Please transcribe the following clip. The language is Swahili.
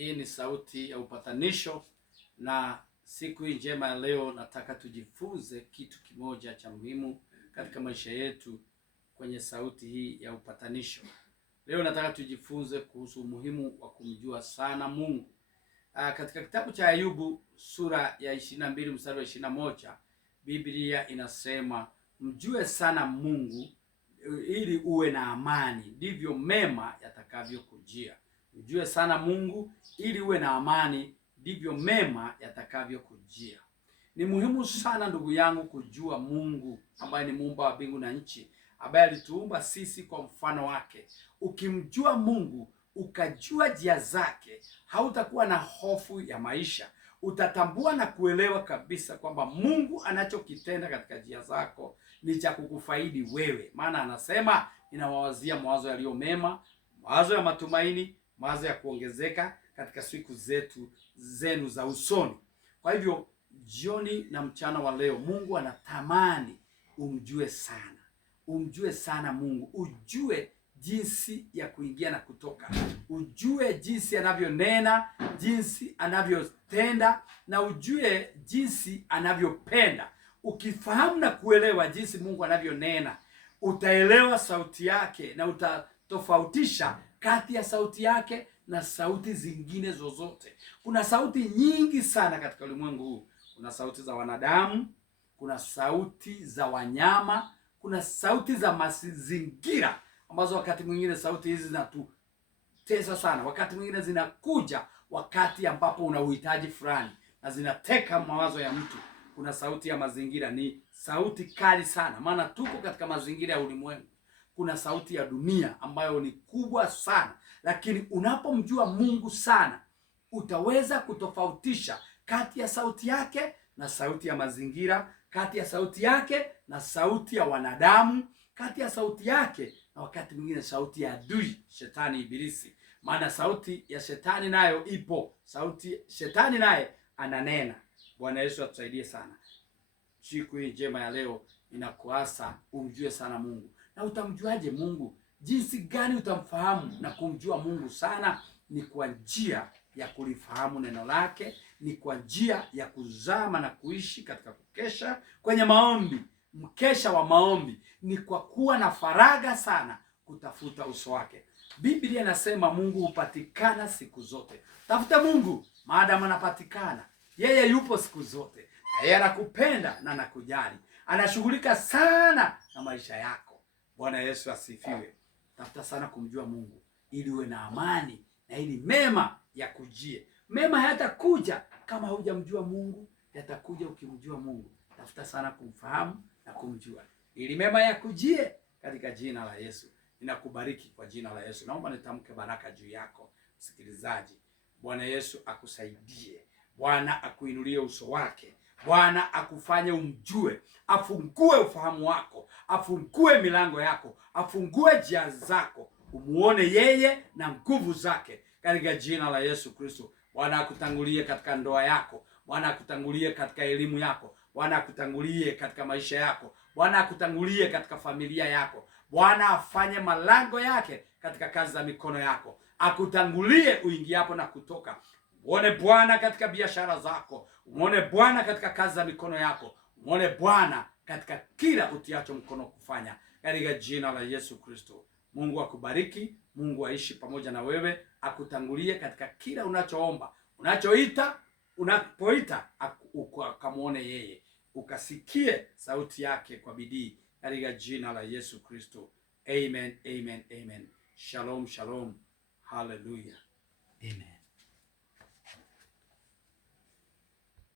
Hii ni sauti ya upatanisho, na siku hii njema ya leo nataka tujifunze kitu kimoja cha muhimu katika maisha yetu kwenye sauti hii ya upatanisho. Leo nataka tujifunze kuhusu umuhimu wa kumjua sana Mungu. Katika kitabu cha Ayubu sura ya 22 mstari wa 21, Biblia inasema mjue sana Mungu ili uwe na amani, ndivyo mema yatakavyokujia. Mjue sana Mungu ili uwe na amani, ndivyo mema yatakavyokujia. Ni muhimu sana ndugu yangu kujua Mungu ambaye ni muumba wa mbingu na nchi, ambaye alituumba sisi kwa mfano wake. Ukimjua Mungu, ukajua njia zake, hautakuwa na hofu ya maisha. Utatambua na kuelewa kabisa kwamba Mungu anachokitenda katika njia zako ni cha kukufaidi wewe. Maana anasema ninawawazia mawazo yaliyo mema, mawazo ya matumaini, mawazo ya kuongezeka katika siku zenu za usoni. Kwa hivyo jioni na mchana wa leo, Mungu anatamani umjue sana. Umjue sana Mungu, ujue jinsi ya kuingia na kutoka, ujue jinsi anavyonena, jinsi anavyotenda, na ujue jinsi anavyopenda. Ukifahamu na kuelewa jinsi Mungu anavyonena, utaelewa sauti yake na utatofautisha kati ya sauti yake na sauti zingine zozote. Kuna sauti nyingi sana katika ulimwengu huu. Kuna sauti za wanadamu, kuna sauti za wanyama, kuna sauti za mazingira, ambazo wakati mwingine sauti hizi zinatutesa sana. Wakati mwingine zinakuja wakati ambapo una uhitaji fulani na zinateka mawazo ya mtu. Kuna sauti ya mazingira, ni sauti kali sana, maana tuko katika mazingira ya ulimwengu. Kuna sauti ya dunia ambayo ni kubwa sana, lakini unapomjua Mungu sana, utaweza kutofautisha kati ya sauti yake na sauti ya mazingira, kati ya sauti yake na sauti ya wanadamu, kati ya sauti yake na wakati mwingine sauti ya adui, shetani, ibilisi. Maana sauti ya shetani nayo ipo. Shetani naye ananena. Bwana Yesu atusaidie sana. Siku hii njema ya leo inakuasa umjue sana Mungu. Na utamjuaje Mungu? Jinsi gani utamfahamu na kumjua Mungu sana? Ni kwa njia ya kulifahamu neno lake, ni kwa njia ya kuzama na kuishi katika kukesha kwenye maombi. Mkesha wa maombi ni kwa kuwa na faraga sana kutafuta uso wake. Biblia inasema Mungu hupatikana siku zote. Tafuta Mungu maadamu anapatikana. Yeye yupo siku zote. Yeye anakupenda na anakujali. Anashughulika sana na maisha yako. Bwana Yesu asifiwe. Tafuta sana kumjua Mungu ili uwe na amani na ili mema yakujie. Mema hayatakuja kama hujamjua Mungu, yatakuja ukimjua Mungu. Tafuta sana kumfahamu na kumjua ili mema yakujie katika jina la Yesu. Ninakubariki kwa jina la Yesu. Naomba nitamke baraka juu yako msikilizaji. Bwana Yesu akusaidie. Bwana akuinulie uso wake. Bwana akufanye umjue, afungue ufahamu wako, afungue milango yako, afungue njia zako, umuone yeye na nguvu zake katika jina la Yesu Kristo. Bwana akutangulie katika ndoa yako. Bwana akutangulie katika elimu yako. Bwana akutangulie katika maisha yako. Bwana akutangulie katika familia yako. Bwana afanye malango yake katika kazi za mikono yako. Akutangulie uingiapo na kutoka. Uone Bwana katika biashara zako. Uone Bwana katika kazi za mikono yako. Uone Bwana katika kila utiacho mkono kufanya katika jina la Yesu Kristo. Mungu akubariki. Mungu aishi pamoja na wewe. Akutangulie katika kila unachoomba, unachoita, unapoita ukamuone yeye, ukasikie sauti yake kwa bidii katika jina la Yesu Kristo. Amen, amen, amen. Shalom, shalom. Hallelujah. Amen.